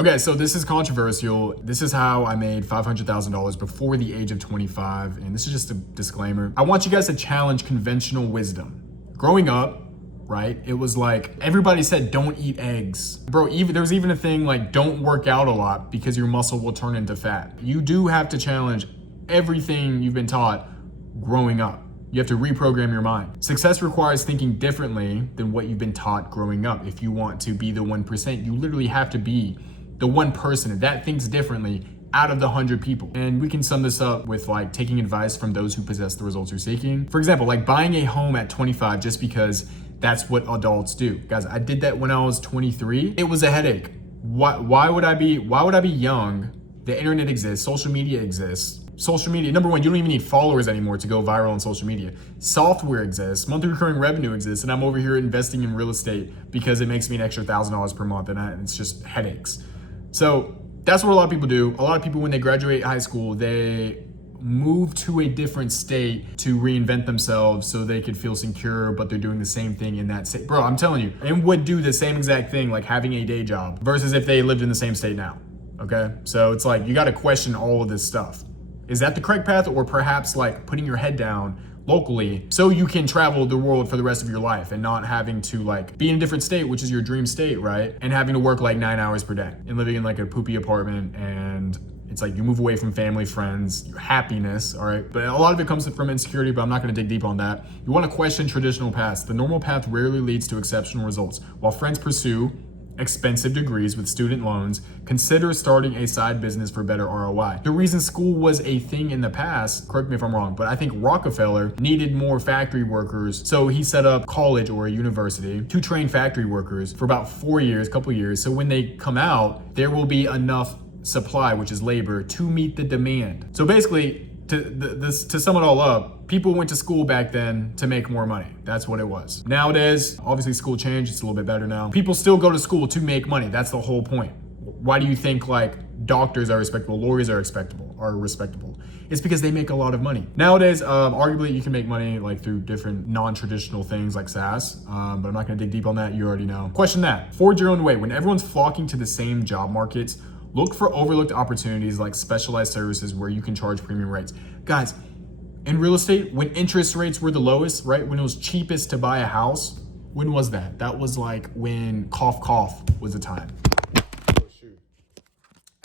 Okay, so this is controversial. This is how I made $500,000 before the age of 25. And this is just a disclaimer. I want you guys to challenge conventional wisdom. Growing up, right, it was like everybody said don't eat eggs. Bro, there was even a thing like don't work out a lot because your muscle will turn into fat. You do have to challenge everything you've been taught growing up. You have to reprogram your mind. Success requires thinking differently than what you've been taught growing up. If you want to be the 1%, you literally have to be the one person that thinks differently out of the 100 people. And we can sum this up with like taking advice from those who possess the results you're seeking. For example, like buying a home at 25 just because that's what adults do. Guys, I did that when I was 23. It was a headache. Why would I be young? The internet exists, social media exists. Social media, number one, you don't even need followers anymore to go viral on social media. Software exists, monthly recurring revenue exists, and I'm over here investing in real estate because it makes me an extra $1,000 per month, and it's just headaches. So that's what a lot of people do. A lot of people, when they graduate high school, they move to a different state to reinvent themselves so they could feel secure, but they're doing the same thing in that state. Bro, I'm telling you, and would do the same exact thing, like having a day job, versus if they lived in the same state now, okay? So it's like, you gotta question all of this stuff. Is that the correct path, or perhaps like putting your head down locally so you can travel the world for the rest of your life and not having to like be in a different state, which is your dream state, right? And having to work like 9 hours per day and living in like a poopy apartment, and it's like you move away from family, friends, your happiness, all right? But a lot of it comes from insecurity, but I'm not gonna dig deep on that. You wanna question traditional paths. The normal path rarely leads to exceptional results. While friends pursue expensive degrees with student loans, consider starting a side business for better ROI. The reason school was a thing in the past, correct me if I'm wrong, but I think Rockefeller needed more factory workers. So he set up college or a university to train factory workers for about 4 years, couple years. So when they come out, there will be enough supply, which is labor, to meet the demand. So basically, to sum it all up, people went to school back then to make more money. That's what it was. Nowadays, obviously school changed, it's a little bit better now. People still go to school to make money. That's the whole point. Why do you think like doctors are respectable, lawyers are respectable? It's because they make a lot of money. Nowadays, arguably you can make money like through different non-traditional things like SAAS, but I'm not gonna dig deep on that, you already know. Question that, forge your own way. When everyone's flocking to the same job markets, look for overlooked opportunities like specialized services where you can charge premium rates. Guys, in real estate, when interest rates were the lowest, right? When it was cheapest to buy a house, when was that? That was like when cough was the time. Oh shoot,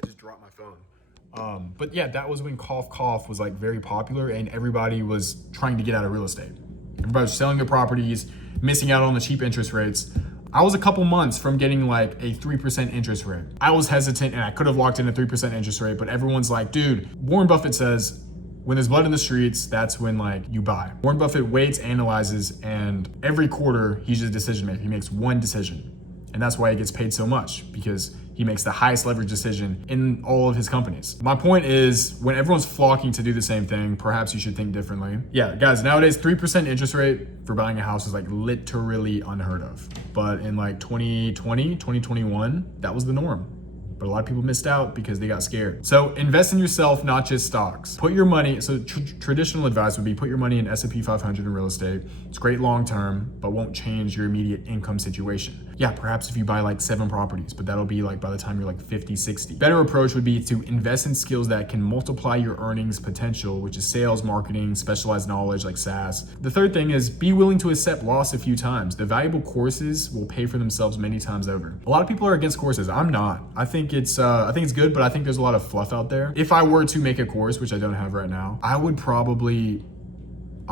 I just dropped my phone. But yeah, that was when cough was like very popular and everybody was trying to get out of real estate. Everybody was selling their properties, missing out on the cheap interest rates. I was a couple months from getting like a 3% interest rate. I was hesitant and I could have locked in a 3% interest rate, but everyone's like, dude, Warren Buffett says, when there's blood in the streets, that's when like you buy. Warren Buffett waits, analyzes, and every quarter he's a decision maker. He makes one decision. And that's why he gets paid so much, because he makes the highest leverage decision in all of his companies. My point is, when everyone's flocking to do the same thing, perhaps you should think differently. Yeah, guys, nowadays 3% interest rate for buying a house is like literally unheard of. But in like 2020, 2021, that was the norm. But a lot of people missed out because they got scared. So invest in yourself, not just stocks. Put your money, so traditional advice would be put your money in S&P 500 in real estate. It's great long-term, but won't change your immediate income situation. Yeah, perhaps if you buy like 7 properties, but that'll be like by the time you're like 50, 60. Better approach would be to invest in skills that can multiply your earnings potential, which is sales, marketing, specialized knowledge like SaaS. The third thing is be willing to accept loss a few times. The valuable courses will pay for themselves many times over. A lot of people are against courses. I'm not. I think it's good, but I think there's a lot of fluff out there. If I were to make a course, which I don't have right now, I would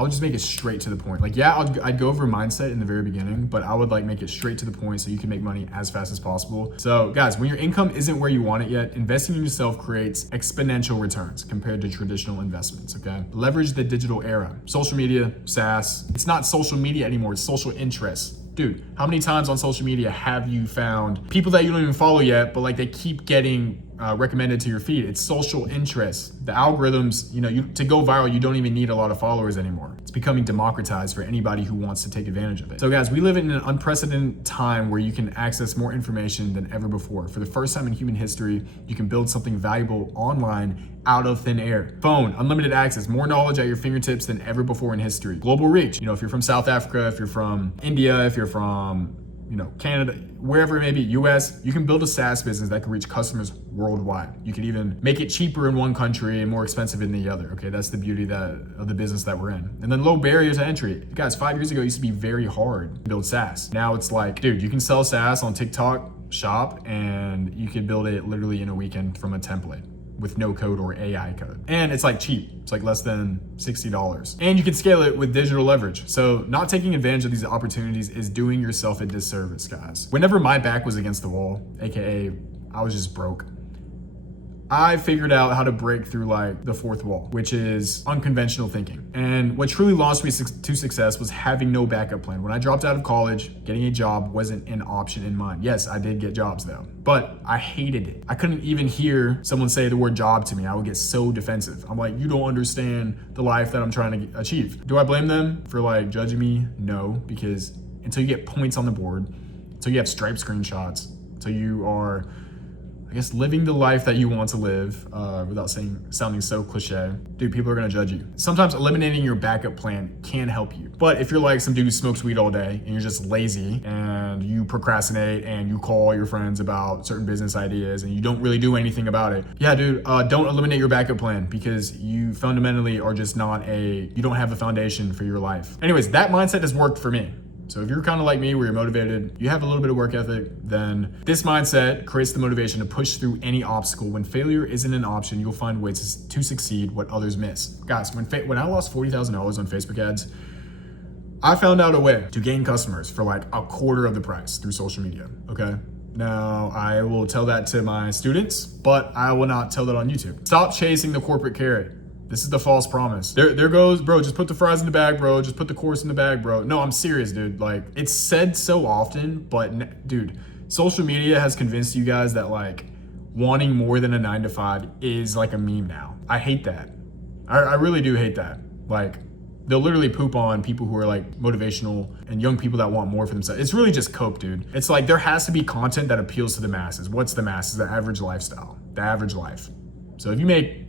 just make it straight to the point. Like, yeah, I'd go over mindset in the very beginning, but I would like make it straight to the point so you can make money as fast as possible. So guys, when your income isn't where you want it yet, investing in yourself creates exponential returns compared to traditional investments, okay? Leverage the digital era. Social media, SaaS. It's not social media anymore, it's social interest. Dude, how many times on social media have you found people that you don't even follow yet, but like they keep getting recommended to your feed? It's social interest. The algorithms, to go viral, you don't even need a lot of followers anymore. It's becoming democratized for anybody who wants to take advantage of it. So guys, we live in an unprecedented time where you can access more information than ever before. For the first time in human history, you can build something valuable online out of thin air. Phone, unlimited access, more knowledge at your fingertips than ever before in history. Global reach, if you're from South Africa, if you're from India, if you're from Canada, wherever it may be, US, you can build a SaaS business that can reach customers worldwide. You could even make it cheaper in one country and more expensive in the other. Okay, that's the beauty of the business that we're in. And then low barriers to entry. Guys, 5 years ago, it used to be very hard to build SaaS. Now it's like, dude, you can sell SaaS on TikTok Shop and you could build it literally in a weekend from a template with no code or AI code. And it's like cheap. It's like less than $60. And you can scale it with digital leverage. So not taking advantage of these opportunities is doing yourself a disservice, guys. Whenever my back was against the wall, AKA I was just broke, I figured out how to break through like the fourth wall, which is unconventional thinking. And what truly launched me to success was having no backup plan. When I dropped out of college, getting a job wasn't an option in mind. Yes, I did get jobs though, but I hated it. I couldn't even hear someone say the word job to me. I would get so defensive. I'm like, you don't understand the life that I'm trying to achieve. Do I blame them for like judging me? No, because until you get points on the board, until you have Stripe screenshots, until you are, I guess, living the life that you want to live, without sounding so cliche, dude, people are gonna judge you. Sometimes eliminating your backup plan can help you. But if you're like some dude who smokes weed all day and you're just lazy and you procrastinate and you call your friends about certain business ideas and you don't really do anything about it, yeah, dude, don't eliminate your backup plan because you fundamentally are just you don't have the foundation for your life. Anyways, that mindset has worked for me. So if you're kind of like me where you're motivated, you have a little bit of work ethic, then this mindset creates the motivation to push through any obstacle. When failure isn't an option, you'll find ways to succeed what others miss. Guys, when I lost $40,000 on Facebook ads, I found out a way to gain customers for like a quarter of the price through social media, okay? Now, I will tell that to my students, but I will not tell that on YouTube. Stop chasing the corporate carrot. This is the false promise. There goes, bro, just put the fries in the bag, bro. Just put the course in the bag, bro. No, I'm serious, dude. Like, it's said so often, but dude, social media has convinced you guys that like wanting more than a 9-to-5 is like a meme now. I hate that. I really do hate that. Like, they'll literally poop on people who are like motivational and young people that want more for themselves. It's really just cope, dude. It's like there has to be content that appeals to the masses. What's the masses? The average lifestyle, the average life. So if you make,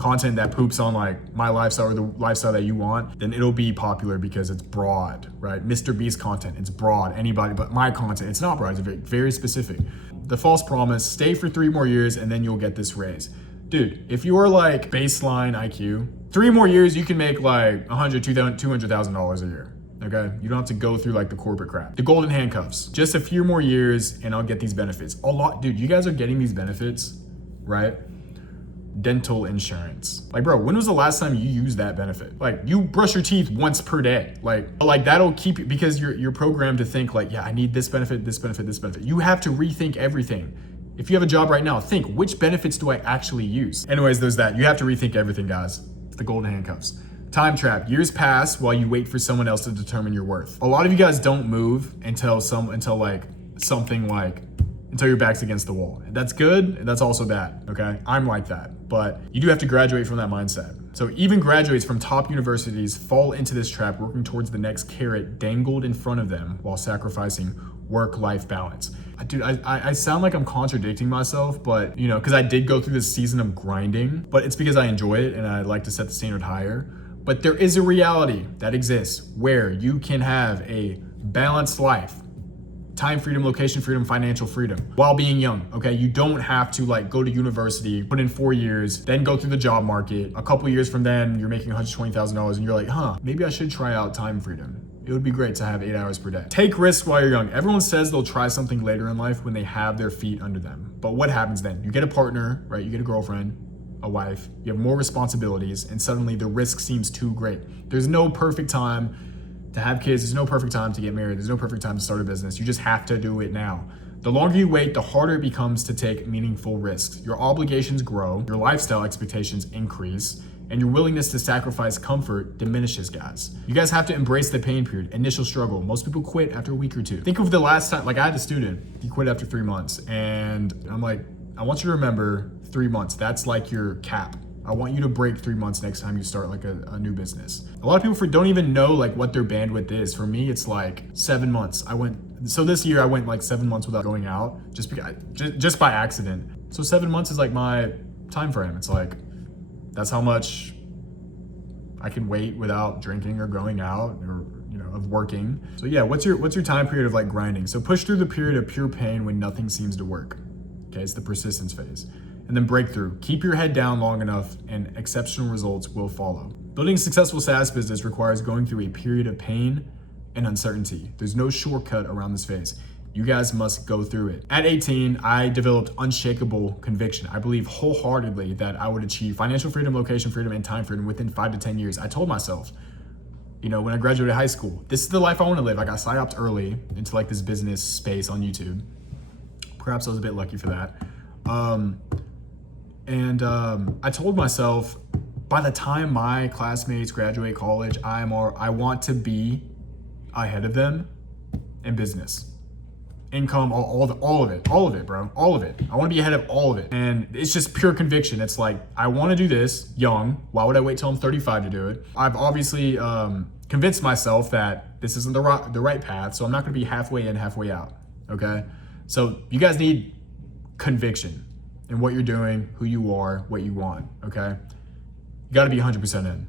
content that poops on like my lifestyle or the lifestyle that you want, then it'll be popular because it's broad, right? Mr. Beast content, it's broad. Anybody, but my content, it's not broad, it's very specific. The false promise, stay for 3 more years and then you'll get this raise. Dude, if you are like baseline IQ, 3 more years, you can make like $200,000 a year. Okay, you don't have to go through like the corporate crap. The golden handcuffs, just a few more years and I'll get these benefits. A lot, dude, you guys are getting these benefits, right? Dental insurance. Like, bro, when was the last time you used that benefit? Like, you brush your teeth once per day. Like that'll keep you, because you're programmed to think like, yeah, I need this benefit, this benefit, this benefit. You have to rethink everything. If you have a job right now, think, which benefits do I actually use? Anyways, there's that. You have to rethink everything, guys. It's the golden handcuffs. Time trap. Years pass while you wait for someone else to determine your worth. A lot of you guys don't move until your back's against the wall. That's good, and that's also bad, okay? I'm like that, but you do have to graduate from that mindset. So even graduates from top universities fall into this trap, working towards the next carrot dangled in front of them while sacrificing work-life balance. Dude, I sound like I'm contradicting myself, but because I did go through this season of grinding, but it's because I enjoy it and I like to set the standard higher. But there is a reality that exists where you can have a balanced life, time freedom, location freedom, financial freedom, while being young, okay? You don't have to like go to university, put in 4 years, then go through the job market. A couple years from then, you're making $120,000 and you're like, maybe I should try out time freedom. It would be great to have 8 hours per day. Take risks while you're young. Everyone says they'll try something later in life when they have their feet under them. But what happens then? You get a partner, right? You get a girlfriend, a wife, you have more responsibilities, and suddenly the risk seems too great. There's no perfect time to have kids. There's no perfect time to get married. There's no perfect time to start a business. You just have to do it now. The longer you wait, the harder it becomes to take meaningful risks. Your obligations grow, your lifestyle expectations increase, and your willingness to sacrifice comfort diminishes, guys. You guys have to embrace the pain period, initial struggle. Most people quit after a week or two. Think of the last time, like I had a student, he quit after 3 months, and I'm like, I want you to remember 3 months. That's like your cap. I want you to break 3 months next time you start like a new business. A lot of people don't even know like what their bandwidth is. For me, it's like 7 months. So this year I went like 7 months without going out just by accident. So 7 months is like my time frame. It's like, that's how much I can wait without drinking or going out or, of working. So yeah, what's your time period of like grinding? So push through the period of pure pain when nothing seems to work. Okay, it's the persistence phase. And then breakthrough. Keep your head down long enough and exceptional results will follow. Building a successful SaaS business requires going through a period of pain and uncertainty. There's no shortcut around this phase. You guys must go through it. At 18, I developed unshakable conviction. I believe wholeheartedly that I would achieve financial freedom, location freedom, and time freedom within 5 to 10 years. I told myself, you know, when I graduated high school, this is the life I want to live. I got psyoped early into like this business space on YouTube. Perhaps I was a bit lucky for that. I told myself, by the time my classmates graduate college, I want to be ahead of them in business. Income, all of it, bro. All of it. I want to be ahead of all of it. And it's just pure conviction. It's like, I want to do this young. Why would I wait till I'm 35 to do it? I've obviously convinced myself that this isn't the right path, so I'm not going to be halfway in, halfway out, okay? So you guys need conviction in what you're doing, who you are, what you want, okay? You got to be 100% in.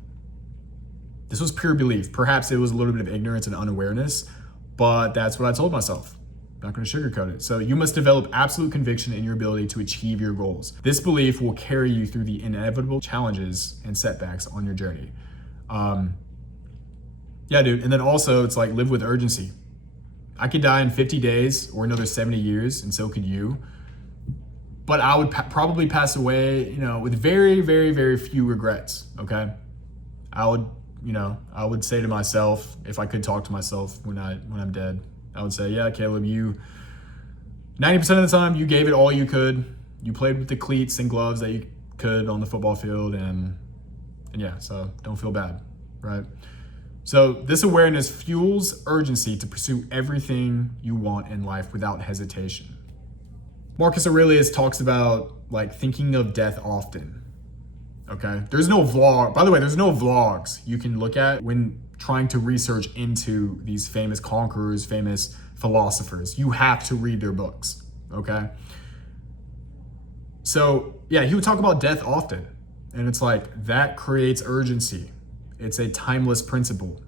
This was pure belief. Perhaps it was a little bit of ignorance and unawareness, but that's what I told myself. Not going to sugarcoat it. So you must develop absolute conviction in your ability to achieve your goals. This belief will carry you through the inevitable challenges and setbacks on your journey. Yeah, dude. And then also it's like live with urgency. I could die in 50 days or another 70 years, and so could you. But I would probably pass away, you know, with very, very, very few regrets. Okay. I would say to myself, if I could talk to myself when I'm dead, I would say, yeah, Caleb, you 90% of the time you gave it all you could. You played with the cleats and gloves that you could on the football field, and yeah, so don't feel bad, right? So this awareness fuels urgency to pursue everything you want in life without hesitation. Marcus Aurelius talks about like thinking of death often. Okay, there's no vlog. By the way, there's no vlogs you can look at when trying to research into these famous conquerors, famous philosophers. You have to read their books, okay? So yeah, he would talk about death often. And it's like, that creates urgency. It's a timeless principle.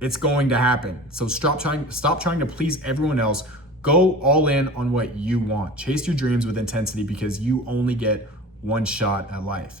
It's going to happen. So stop trying to please everyone else. Go all in on what you want. Chase your dreams with intensity because you only get one shot at life.